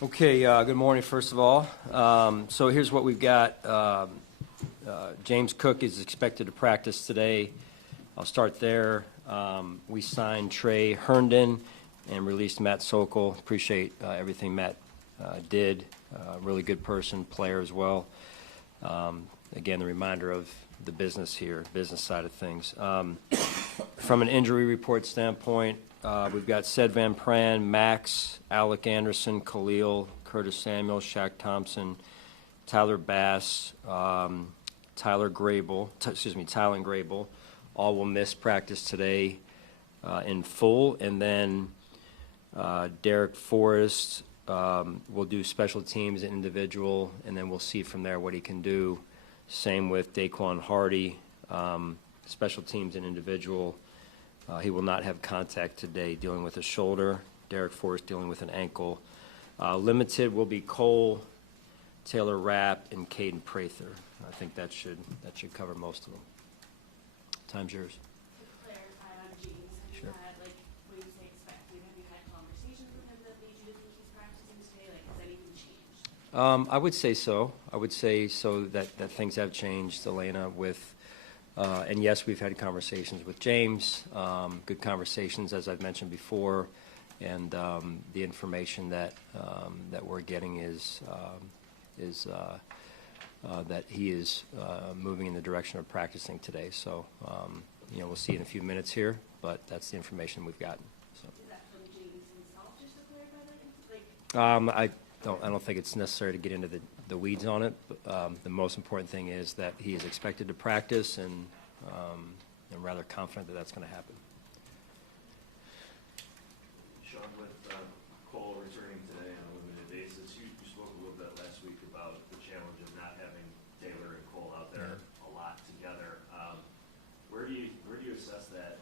Okay, good morning, first of all. So here's what we've got. James Cook is expected to practice today. I'll start there. We signed Tre Herndon and released Matt Sokol. Appreciate everything Matt did. Really good person, player as well. Again, the reminder of the business here, business side of things. From an injury report standpoint, we've got Sed Van Pran, Max, Alec Anderson, Khalil, Curtis Samuel, Shaq Thompson, Tyler Bass, Tyler Grable, all will miss practice today in full. And then Derek Forrest will do special teams and individual, and then we'll see from there what he can do. Same with Daquan Hardy, special teams and individual. He will not have contact today, dealing with a shoulder. Derek Forrest dealing with an ankle. Limited will be Cole, Taylor Rapp, and Caden Prather. I think that should cover most of them. Time's yours. To clarify on James, have you had, what do you say expected? Have you had conversations with him that lead you to think he's practicing today? Has anything changed? I would say so. I would say so that things have changed, Elena, with and yes, we've had conversations with James, good conversations, as I've mentioned before, and the information that we're getting is that he is moving in the direction of practicing today. So, we'll see in a few minutes here, but that's the information we've gotten. So. Is that from James himself, just to clarify that? I don't think it's necessary to get into the weeds on it. But, the most important thing is that he is expected to practice, and I'm rather confident that that's going to happen. Sean, with Cole returning today on a limited basis, you spoke a little bit last week about the challenge of not having Taylor and Cole out there a lot together. Where do you assess that,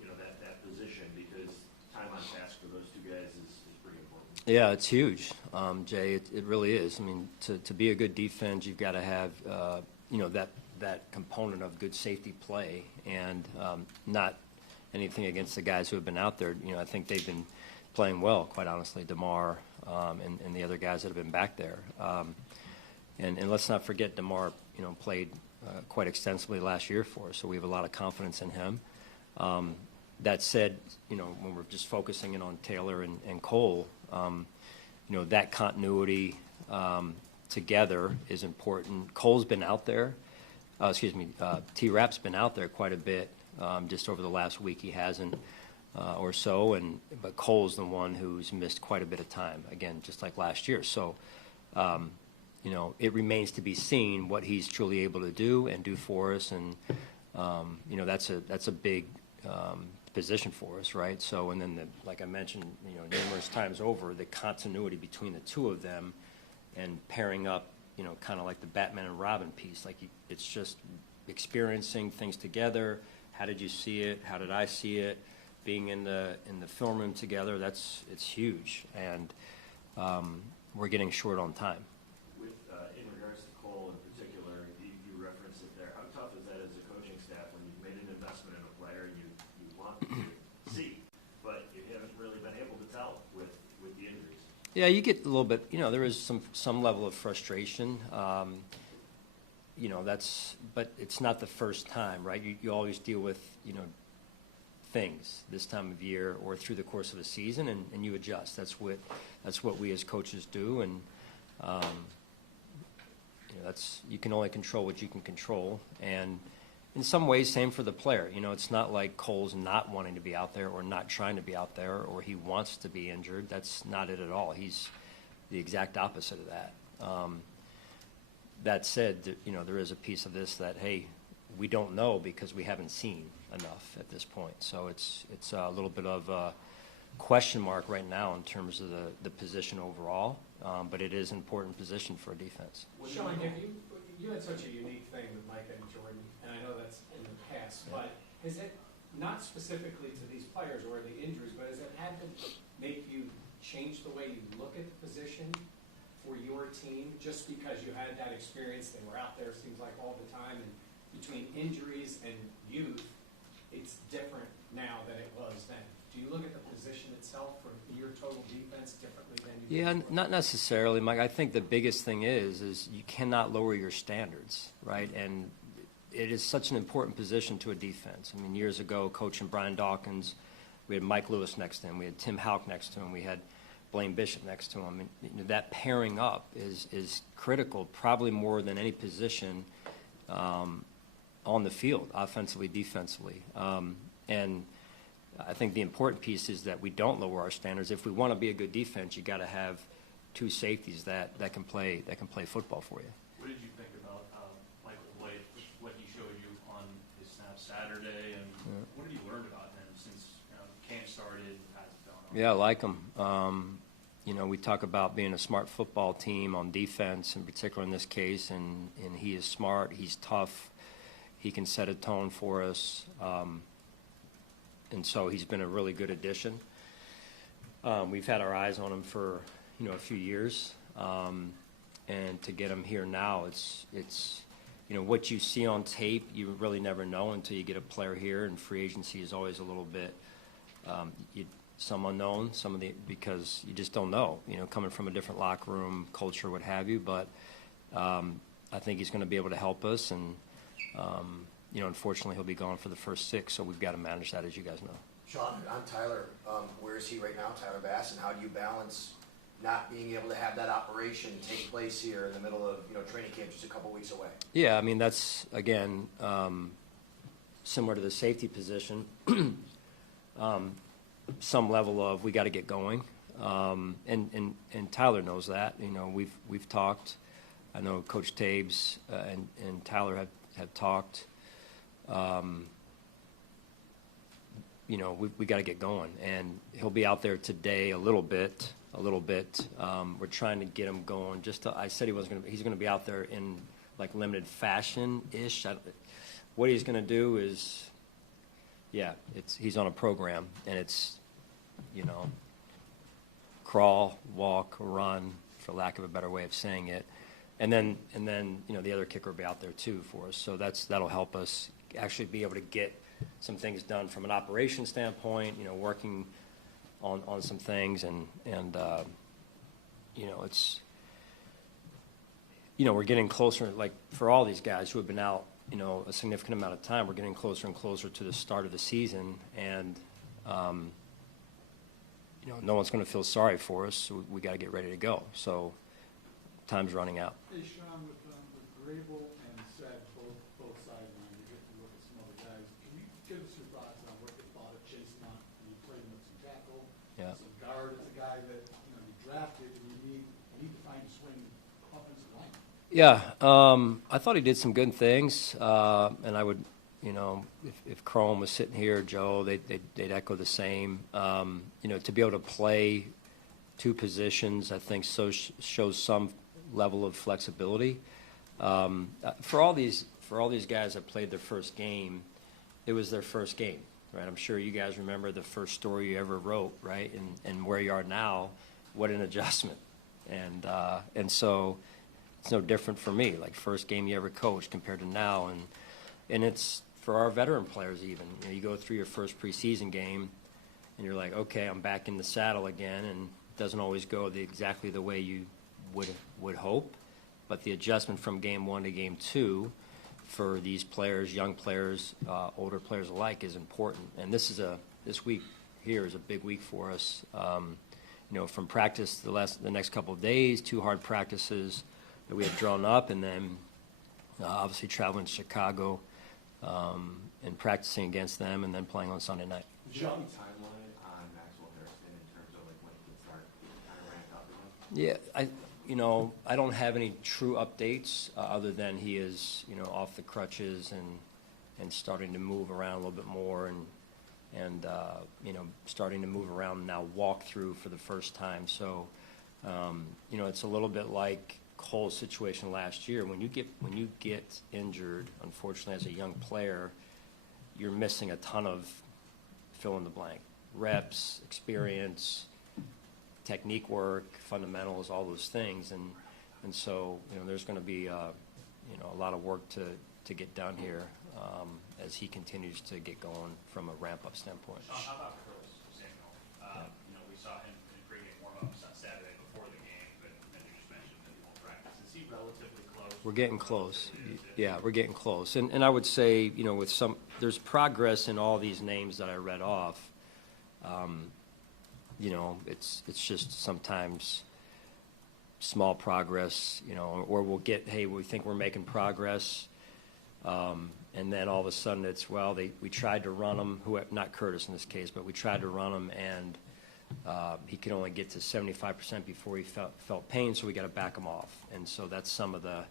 that position? Because time on task for those two guys is pretty important. Yeah, it's huge, Jay. It really is. I mean, to be a good defense, you've got to have, that component of good safety play, and not anything against the guys who have been out there. I think they've been playing well, quite honestly, DeMar and the other guys that have been back there. And let's not forget DeMar, played quite extensively last year for us, so we have a lot of confidence in him. That said, when we're just focusing in on Taylor and Cole, that continuity together is important. Cole's been out there. T-Rap's been out there quite a bit. Just over the last week he hasn't or so, but Cole's the one who's missed quite a bit of time, again, just like last year. So, it remains to be seen what he's truly able to do and do for us, and, that's a big position for us, right? So, and then, like I mentioned, numerous times over, the continuity between the two of them and pairing up, kind of like the Batman and Robin piece, it's just experiencing things together. How did you see it? How did I see it? Being in the film room together, it's huge, and we're getting short on time. With in regards to Cole in particular, you referenced it there. How tough is that as a coaching staff when you've made an investment in a player and you want to see, but you haven't really been able to tell with the injuries? Yeah, you get a little bit. There is some level of frustration. But it's not the first time, right? You always deal with, things this time of year or through the course of a season, and you adjust. That's what we as coaches do, and you can only control what you can control. And in some ways, same for the player. It's not like Cole's not wanting to be out there or not trying to be out there or he wants to be injured. That's not it at all. He's the exact opposite of that. That said, there is a piece of this that, hey, we don't know because we haven't seen enough at this point. So it's a little bit of a question mark right now in terms of the position overall, but it is an important position for a defense. Sean, you had such a unique thing with Micah and Jordan, and I know that's in the past, but has it, not specifically to these players or the injuries, but has it had to make you change the way you look at the position for your team, just because you had that experience? They were out there, it seems like, all the time, and between injuries and youth, it's different now than it was then. Do you look at the position itself itself for your total defense differently than you Yeah, did before? not necessarily, Mike. I think the biggest thing is you cannot lower your standards, right? And it is such an important position to a defense. I mean, years ago, coaching Brian Dawkins, we had Mike Lewis next to him, we had Tim Houck next to him, we had Blaine Bishop next to him. And that pairing up is critical, probably more than any position on the field, offensively, defensively. And I think the important piece is that we don't lower our standards. If we want to be a good defense, you got to have two safeties that can play football for you. What did you think about Michael White, what he showed you on his snap Saturday, and what have you learned about him since camp started and has gone on? Yeah, I like him. We talk about being a smart football team on defense, in particular in this case, and he is smart. He's tough. He can set a tone for us. And so he's been a really good addition. We've had our eyes on him for, a few years. And to get him here now, it's what you see on tape, you really never know until you get a player here, and free agency is always a little bit some unknown, because you just don't know, coming from a different locker room, culture, what have you. But I think he's going to be able to help us, and unfortunately he'll be gone for the first 6, so we've got to manage that, as you guys know. Sean, on Tyler, where is he right now, Tyler Bass, and how do you balance not being able to have that operation take place here in the middle of training camp just a couple weeks away? Yeah, I mean, that's, again, similar to the safety position. Some level of we got to get going, and Tyler knows that. We've talked. I know Coach Tabes and Tyler have talked. We got to get going, and he'll be out there today a little bit. We're trying to get him going. I said he's going to be out there in like limited fashion-ish. What he's going to do is, he's on a program, and it's, crawl, walk, run, for lack of a better way of saying it. And then the other kicker will be out there too for us. So that'll help us actually be able to get some things done from an operation standpoint, working on some things, and it's, we're getting closer, like for all these guys who have been out, a significant amount of time, we're getting closer and closer to the start of the season, and no one's going to feel sorry for us, so we got to get ready to go. So time's running out. Hey, Sean, with Grable and Sack both sidelines, you get to look at some other guys. Can you give us your thoughts on what you thought of Chase Hunt? You played him at some tackle, some guard. As a guy that you drafted, and you need to find a swing offensive line. Yeah, I thought he did some good things, and I would, if Chrome was sitting here, Joe, they'd echo the same. To be able to play two positions, I think shows some level of flexibility. For all these guys that played their first game, it was their first game, right? I'm sure you guys remember the first story you ever wrote, right? And where you are now, what an adjustment. And so it's no different for me, like first game you ever coached compared to now. And it's for our veteran players even. You go through your first preseason game, and you're like, okay, I'm back in the saddle again, and it doesn't always go exactly the way you would hope. But the adjustment from game 1 to game 2 for these players, young players, older players alike, is important. And this week here is a big week for us. From practice the next couple of days, 2 hard practices that we have drawn up, and then obviously traveling to Chicago and practicing against them, and then playing on Sunday night. Do you have any timeline on Maxwell Harrison in terms of when he can start kind of ramped up again? Yeah, I don't have any true updates other than he is, off the crutches and starting to move around a little bit more, and starting to move around now, walk through for the first time. So, it's a little bit like Cole's situation last year. When you get injured, unfortunately, as a young player, you're missing a ton of fill in the blank reps, experience, technique work, fundamentals, all those things, and so there's going to be a lot of work to get done here as he continues to get going from a ramp up standpoint. Sean, how about Curtis Samuel? We saw him in pregame warm-ups on Saturday before the game, but then you just mentioned that he won't practice. Is he relatively close? We're getting close. Yeah, we're getting close. And I would say, with there's progress in all these names that I read off. It's just sometimes small progress, or we'll get, hey, we think we're making progress. And then all of a sudden it's, we tried to run him, not Curtis in this case, but we tried to run him, and he could only get to 75% before he felt pain, so we got to back him off. And so that's some of the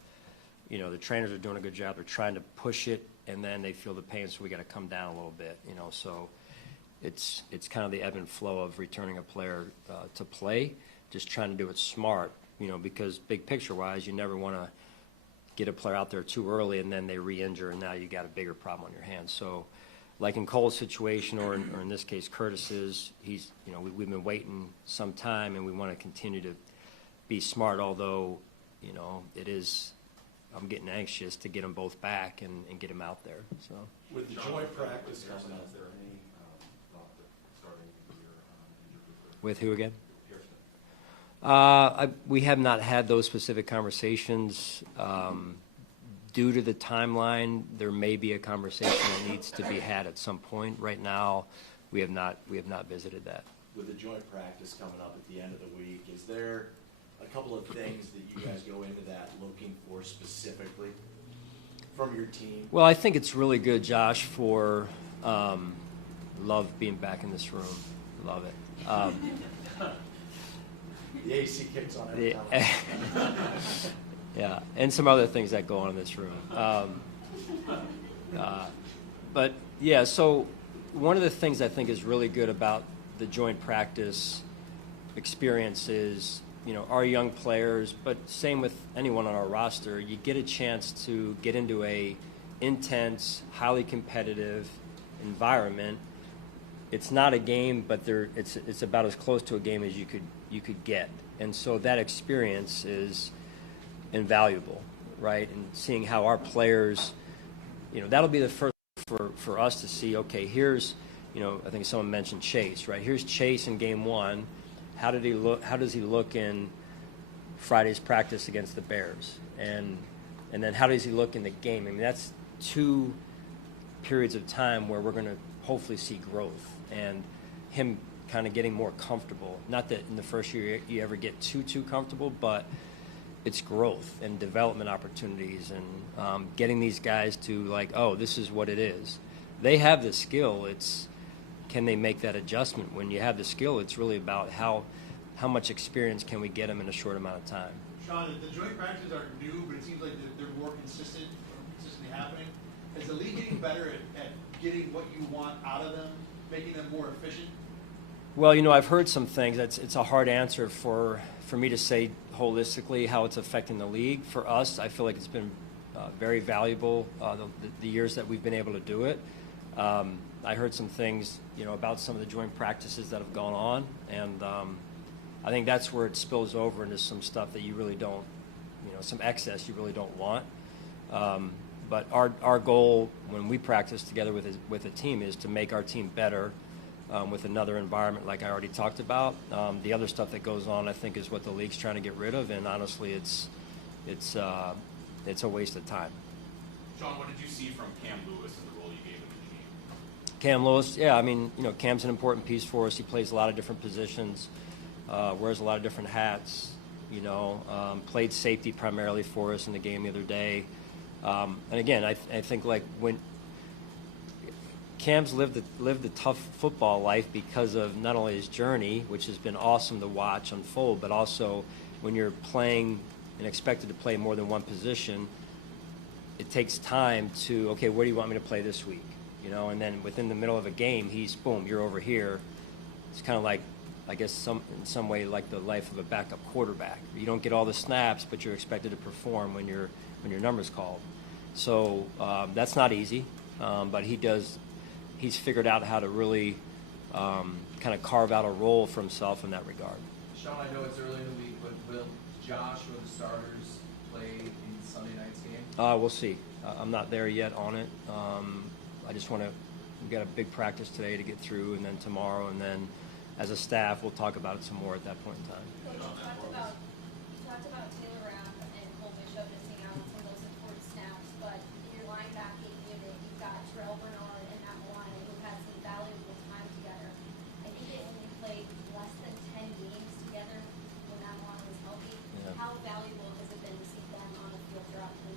trainers are doing a good job. They're trying to push it, and then they feel the pain, so we got to come down a little bit, So it's kind of the ebb and flow of returning a player to play, just trying to do it smart, because big picture-wise, you never want to get a player out there too early and then they re-injure, and now you got a bigger problem on your hands. So like in Cole's situation, or in this case Curtis's, he's, we've been waiting some time, and we want to continue to be smart, although, it is, I'm getting anxious to get them both back and get them out there. So with the joint practice coming up, is there any thought that starting the year injured with who again? Pearson? We have not had those specific conversations. Due to the timeline, there may be a conversation that needs to be had at some point. Right now, we have not visited that. With the joint practice coming up at the end of the week, is there a couple of things that you guys go into that looking for specifically from your team? Well, I think it's really good, Josh, for love being back in this room. Love it. The AC kicks on every time. Yeah, and some other things that go on in this room. But yeah, so one of the things I think is really good about the joint practice experience is, our young players, but same with anyone on our roster, you get a chance to get into a intense, highly competitive environment. It's not a game, but it's about as close to a game as you could get. And so that experience is invaluable, right? And seeing how our players, that'll be the first for us to see, okay, here's, I think someone mentioned Chase, right? Here's Chase in game one. How did he look? How does he look in Friday's practice against the Bears? And then how does he look in the game? I mean, that's 2 periods of time where we're going to hopefully see growth and him kind of getting more comfortable. Not that in the first year you ever get too comfortable, but it's growth and development opportunities, and getting these guys to like, oh, this is what it is. They have the skill. It's, can they make that adjustment? When you have the skill, it's really about how much experience can we get them in a short amount of time. Sean, the joint practices are new, but it seems like they're more consistently happening. Is the league getting better at getting what you want out of them, making them more efficient? Well, I've heard some things. It's a hard answer for me to say holistically how it's affecting the league. For us, I feel like it's been very valuable the years that we've been able to do it. I heard some things, about some of the joint practices that have gone on, and I think that's where it spills over into some stuff that you really don't, some excess you really don't want. But our goal when we practice together with a team is to make our team better with another environment like I already talked about. The other stuff that goes on, I think, is what the league's trying to get rid of, and honestly, it's a waste of time. Sean, what did you see from Cam Lewis and the role you gave him in the game? Cam Lewis, yeah, I mean, Cam's an important piece for us. He plays a lot of different positions, wears a lot of different hats, played safety primarily for us in the game the other day. And again, I think like when Cam's lived a tough football life because of not only his journey, which has been awesome to watch unfold, but also when you're playing and expected to play more than one position, it takes time to, okay, where do you want me to play this week? And then within the middle of a game, boom, you're over here. It's kind of like, I guess, in some way, like the life of a backup quarterback. You don't get all the snaps, but you're expected to perform when your number's called. So that's not easy, but he's figured out how to really kind of carve out a role for himself in that regard. Sean, I know it's early in the week, but will Josh or the starters play in Sunday night's game? We'll see. I'm not there yet on it. I just want to. We've got a big practice today to get through, and then tomorrow, and then as a staff, we'll talk about it some more at that point in time. You talked about Taylor Rapp and Cole Bishop missing out on some of those important snaps, but in your linebacking unit, you've got Terrell Bernard and Matt Milani, who had some valuable time together. I think they only played less than 10 games together when Matt Milani was healthy. Yeah. How valuable has it been to see them on the field throughout the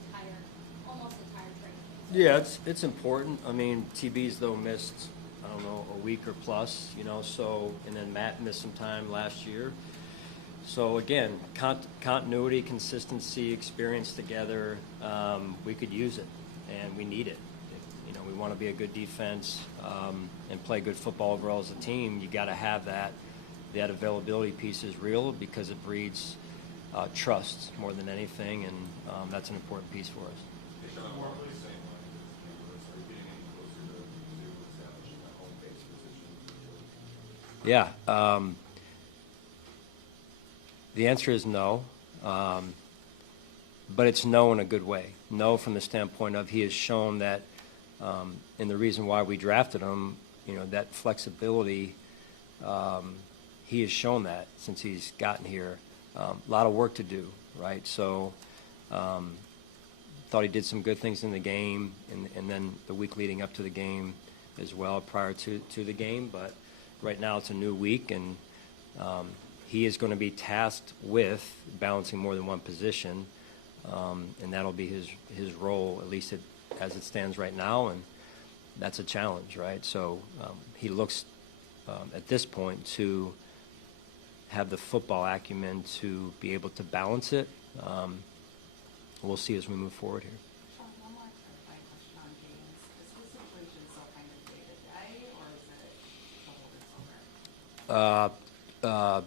almost entire training camp? Yeah, it's important. I mean, TB's though missed, I don't know, a week or plus, so, and then Matt missed some time last year. So again, continuity, consistency, experience together, we could use it, and we need it. If, we want to be a good defense and play good football overall as a team. You got to have that. That availability piece is real because it breeds trust more than anything, and that's an important piece for us. Yeah. The answer is no. But it's no in a good way. No from the standpoint of he has shown that, and the reason why we drafted him, that flexibility, he has shown that since he's gotten here. A lot of work to do, right? So thought he did some good things in the game and then the week leading up to the game as well prior to the game. But right now it's a new week, and he is going to be tasked with balancing more than one position, and that'll be his role, at least as it stands right now, and that's a challenge, right? So he looks at this point to have the football acumen to be able to balance it. We'll see as we move forward here. One more clarifying question on James. Is his situation still kind of day-to-day, or is it the whole over?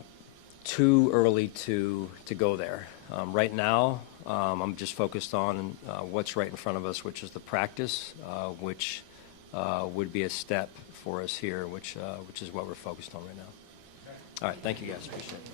Too early to go there. Right now, I'm just focused on what's right in front of us, which is the practice, which would be a step for us here, which is what we're focused on right now. All right, thank you guys. Appreciate it.